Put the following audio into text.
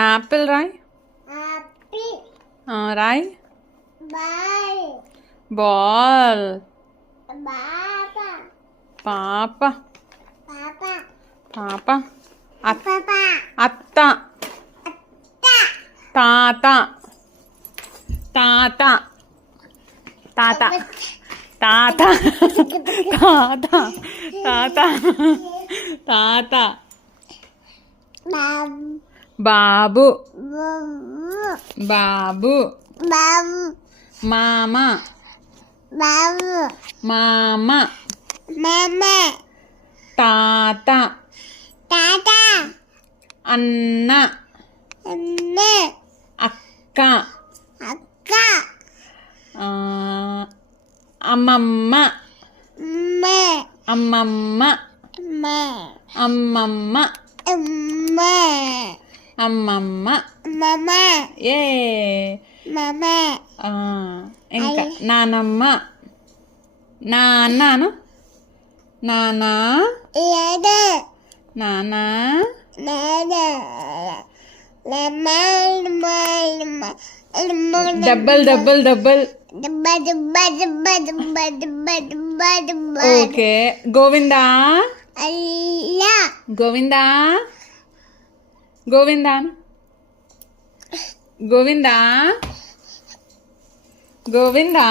Apple Roy. Roy. Ball. పాప. పాప. అత్త. తాత. తాత. తాత. తాత. తాత. తాత. తాత. బాబు. బాబు. మామ. మామ. తాత. అన్న. అక్క. అమ్మమ్మ. అమ్మమ్మ. అమ్మమ్మ. అమ్మమ్మ. ఏ ఇంకా నానమ్మ. నాన్న. నాన్న. నాన్న. డబ్బల్ డబ్బల్ డబ్బల్. ఓకే. గోవిందా. గోవిందా. గోవిందా. గోవిందా. గోవిందా.